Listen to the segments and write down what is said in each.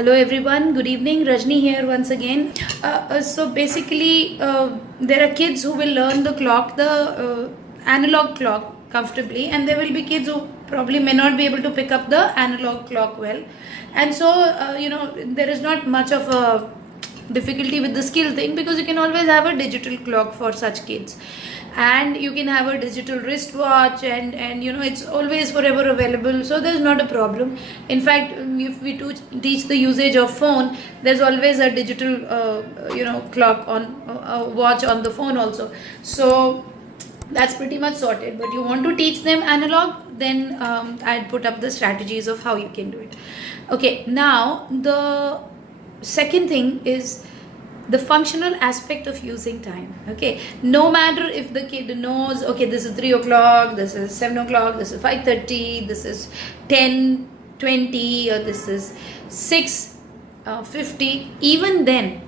Hello everyone, good evening. Rajni here once again. So basically, there are kids who will learn the clock, the analog clock comfortably, and there will be kids who probably may not be able to pick up the analog clock well. And so, there is not much of a difficulty with the skill thing because you can always have a digital clock for such kids, and you can have a digital wristwatch, and it's always forever available, so there's not a problem. In fact, if we teach the usage of phone, there's always a digital clock on watch on the phone also, so that's pretty much sorted. But you want to teach them analog, then I'd put up the strategies of how you can do it. Okay, now the second thing is the functional aspect of using time. Okay, no matter if the kid knows, okay, this is 3 o'clock, this is 7 o'clock, this is 5:30, this is 10:20, or this is 6:50, even then,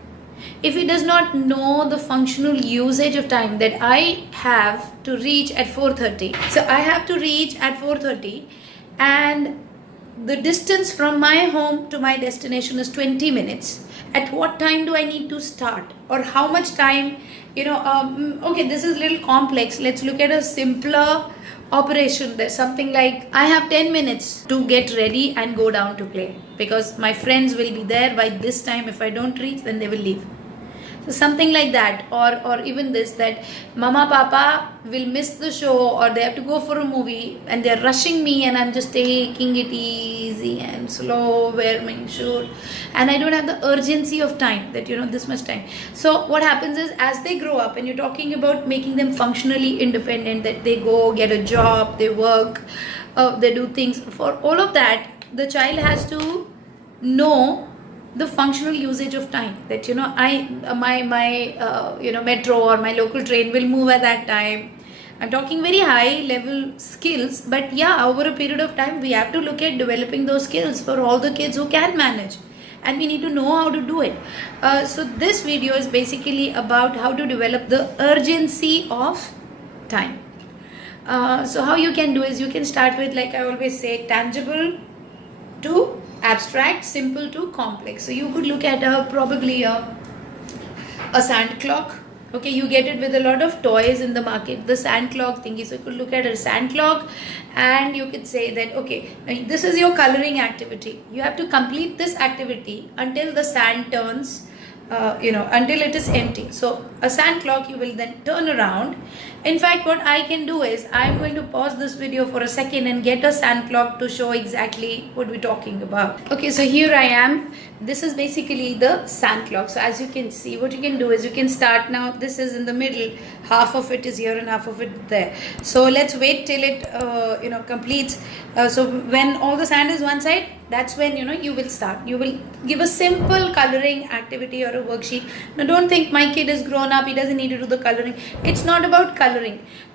if he does not know the functional usage of time, that I have to reach at 4:30, so I have to reach at 4:30, and the distance from my home to my destination is 20 minutes. At what time do I need to start, or how much time? Okay, this is a little complex. Let's look at a simpler operation. There's something like, I have 10 minutes to get ready and go down to play because my friends will be there by this time. If I don't reach, then they will leave. So something like that, or even this, that mama papa will miss the show, or they have to go for a movie and they're rushing me, and I'm just taking it easy and slow, wearing sure, and I don't have the urgency of time that this much time. So what happens is, as they grow up, and you're talking about making them functionally independent, that they go get a job, they work, they do things, for all of that the child has to know the functional usage of time, that my metro or my local train will move at that time. I'm talking very high level skills, but yeah, over a period of time we have to look at developing those skills for all the kids who can manage, and we need to know how to do it. So this video is basically about how to develop the urgency of time. So how you can do is, you can start with, like I always say, tangible to abstract, simple to complex. So you could look at probably a sand clock. Okay, you get it with a lot of toys in the market, the sand clock thingy. So you could look at a sand clock, and you could say that, okay, this is your coloring activity. You have to complete this activity until the sand turns, until it is empty. So a sand clock, you will then turn around. In fact, what I can do is, I'm going to pause this video for a second and get a sand clock to show exactly what we're talking about. Okay, so here I am. This is basically the sand clock. So as you can see, what you can do is, you can start now. This is in the middle. Half of it is here and half of it there. So let's wait till it completes. So when all the sand is one side, that's when you will start. You will give a simple coloring activity or a worksheet. Now don't think my kid is grown up, he doesn't need to do the coloring. It's not about coloring.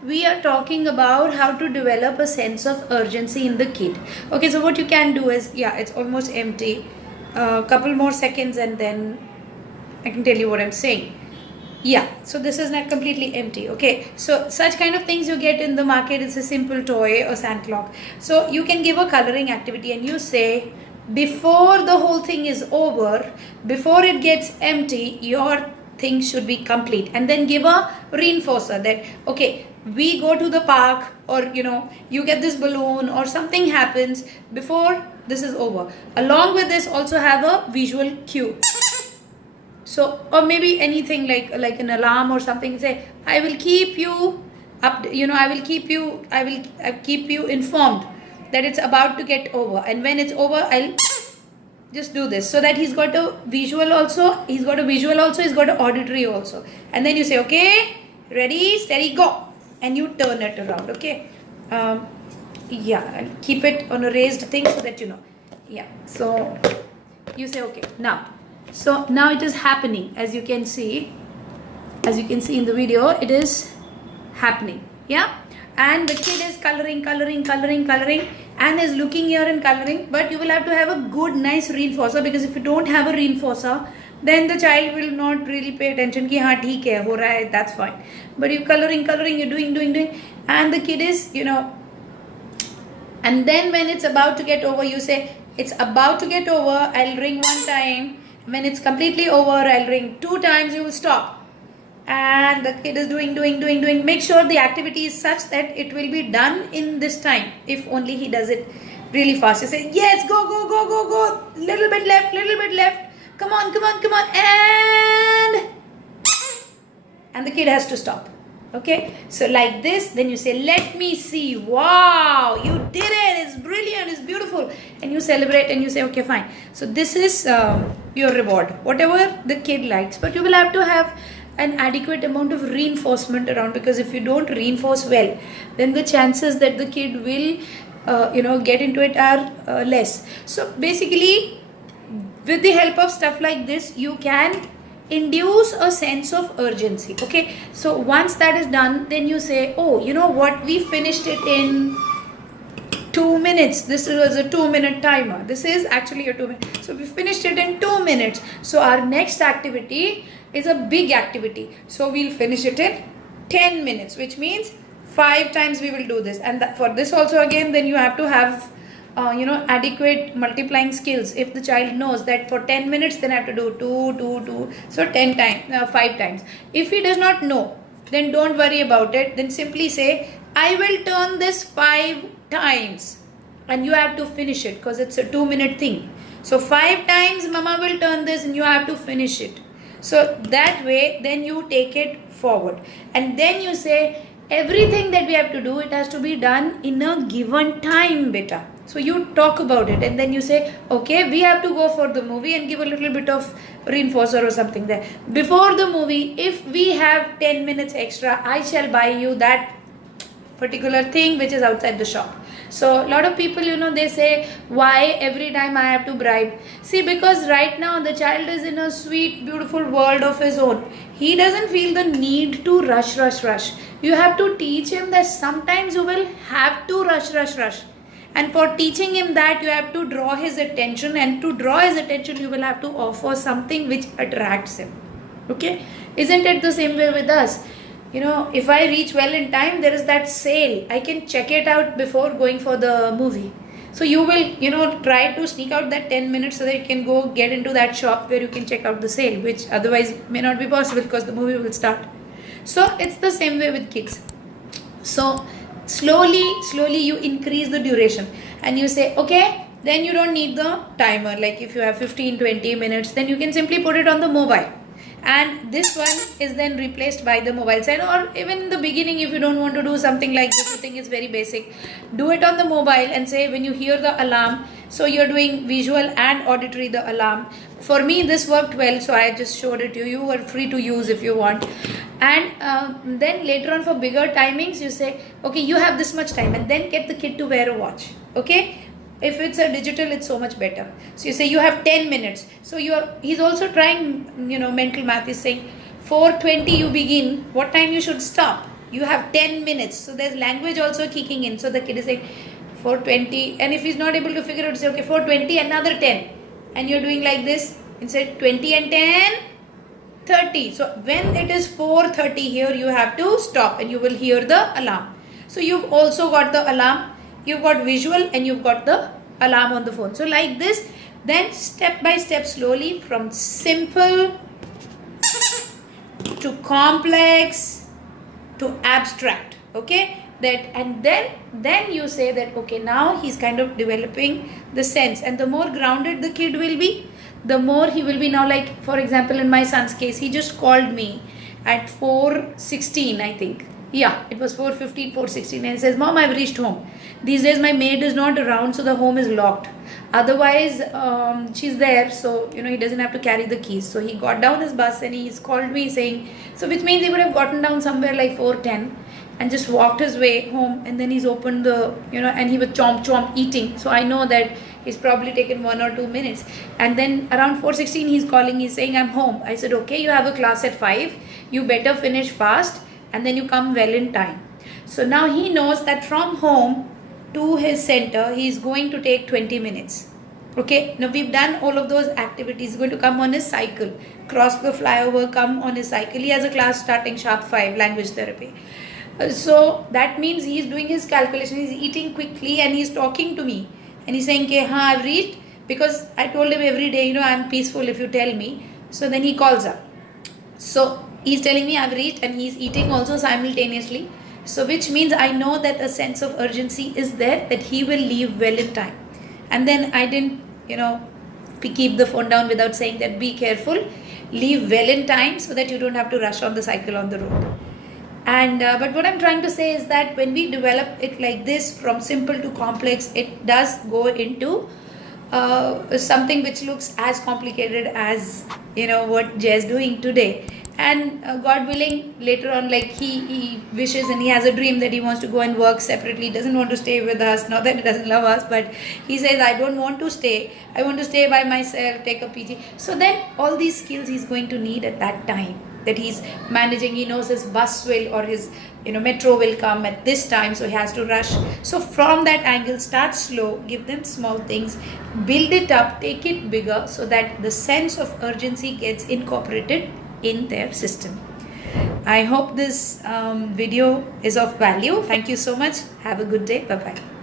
We are talking about how to develop a sense of urgency in the kid. Okay, so what you can do is, yeah, it's almost empty. A couple more seconds and then I can tell you what I'm saying. Yeah, so this is not completely empty. Okay, so such kind of things you get in the market. It's a simple toy or sand clock. So you can give a coloring activity, and you say, before the whole thing is over, before it gets empty, your thing should be complete. And then give a reinforcer that, okay, we go to the park, or you get this balloon, or something happens before this is over. Along with this, also have a visual cue. So, or maybe anything like an alarm or something. Say, I will keep you up. I will keep you informed that it's about to get over. And when it's over, I'll just do this, so that he's got a visual also. He's got an auditory also. And then you say, okay, ready, steady, go, and you turn it around. Okay, yeah, and keep it on a raised thing so that yeah. So you say, okay, now. So now it is happening, as you can see in the video, it is happening. Yeah, and the kid is coloring, and is looking here and coloring. But you will have to have a good, nice reinforcer, because if you don't have a reinforcer, then the child will not really pay attention ki haan theek hai, ho raha hai, that's fine. But you coloring, you're doing, and the kid is and then when it's about to get over, you say, It's about to get over, I'll ring one time. When it's completely over, I'll ring 2 times, you will stop. And the kid is doing. Make sure the activity is such that it will be done in this time. If only he does it really fast. You say, yes, go. Little bit left. Come on. And the kid has to stop. Okay, so like this, then you say, let me see, wow, you did it, it's brilliant, it's beautiful, and you celebrate and you say, okay, fine. So this is your reward, whatever the kid likes, but you will have to have an adequate amount of reinforcement around, because if you don't reinforce well, then the chances that the kid will get into it are less. So basically, with the help of stuff like this, you can induce a sense of urgency. Okay, so once that is done, then you say, oh, you know what, we finished it in 2 minutes. This was a 2-minute timer. This is actually a 2 minute. So we finished it in 2 minutes. So our next activity is a big activity. So we'll finish it in 10 minutes, which means 5 times we will do this. And for this also, again, then you have to have adequate multiplying skills. If the child knows that for 10 minutes, then I have to do 2, so 10 times, 5 times. If he does not know, then don't worry about it. Then simply say, I will turn this 5 times, and you have to finish it, because it's a 2-minute thing. So 5 times mama will turn this, and you have to finish it. So that way, then you take it forward, and then you say, everything that we have to do, it has to be done in a given time, beta. So you talk about it, and then you say, okay, we have to go for the movie, and give a little bit of reinforcer or something there. Before the movie, if we have 10 minutes extra, I shall buy you that particular thing which is outside the shop. So a lot of people, they say, why every time I have to bribe? See, because right now the child is in a sweet, beautiful world of his own. He doesn't feel the need to rush. You have to teach him that sometimes you will have to rush. And for teaching him that, you have to draw his attention, and to draw his attention, you will have to offer something which attracts him. Okay? Isn't it the same way with us? If I reach well in time, there is that sale. I can check it out before going for the movie. So you will, try to sneak out that 10 minutes so that you can go get into that shop where you can check out the sale, which otherwise may not be possible because the movie will start. So it's the same way with kids. So slowly you increase the duration, and you say, okay, then you don't need the timer. Like if you have 15-20 minutes, then you can simply put it on the mobile, and this one is then replaced by the mobile side. Or even in the beginning, if you don't want to do something like this, you think it's very basic, do it on the mobile, and say, when you hear the alarm, so you're doing visual and auditory, the alarm. For me, this worked well, so I just showed it to you. You are free to use if you want. And then later on, for bigger timings, you say, okay, you have this much time, and then get the kid to wear a watch. Okay, if it's a digital, it's so much better. So you say, you have 10 minutes. So he's also trying, mental math. Is saying 4:20 you begin, what time you should stop? You have 10 minutes. So there's language also kicking in. So the kid is saying 4:20, and if he's not able to figure out, say, okay, 4:20, another 10, and you're doing like this. Instead, 20 and 10, 30. So when it is 4:30 here, you have to stop, and you will hear the alarm. So you've also got the alarm, you've got visual, and you've got the alarm on the phone. So like this, then step by step, slowly, from simple to complex to abstract. Okay, that, and then you say that, okay, now he's kind of developing the sense, and the more grounded the kid will be, the more he will be. Now, like for example, in my son's case, he just called me at 4:16, I think. Yeah, it was 4:15, 4:16, and he says, Mom, I've reached home. These days my maid is not around, so the home is locked. Otherwise, she's there, so he doesn't have to carry the keys. So he got down his bus, and he's called me saying, so which means he would have gotten down somewhere like 4:10 and just walked his way home, and then he's opened the, and he was chomp eating. So I know that he's probably taken 1 or 2 minutes. And then around 4:16 he's calling, he's saying, I'm home. I said, okay, you have a class at 5, you better finish fast, and then you come well in time. So now he knows that from home to his center, he's going to take 20 minutes. Okay, now we've done all of those activities. He's going to come on his cycle, cross the flyover, come on his cycle. He has a class starting sharp 5, language therapy. So that means he's doing his calculation, he's eating quickly, and he's talking to me. And he's saying, okay, I've reached. because I told him every day, I'm peaceful if you tell me. So then he calls up. So he's telling me I've reached, and he's eating also simultaneously. So which means I know that a sense of urgency is there, that he will leave well in time. And then I didn't, keep the phone down without saying that be careful, leave well in time so that you don't have to rush on the cycle on the road. And but what I'm trying to say is that when we develop it like this, from simple to complex, it does go into something which looks as complicated as what Jay is doing today. And God willing, later on, like he wishes and he has a dream that he wants to go and work separately, doesn't want to stay with us. Not that he doesn't love us, but he says, I don't want to stay, I want to stay by myself, take a PG. So then all these skills he's going to need at that time, that he's managing. He knows his bus will, or his metro will come at this time, so he has to rush. So from that angle, start slow, give them small things, build it up, take it bigger, so that the sense of urgency gets incorporated in their system. I hope this video is of value. Thank you so much. Have a good day. Bye bye.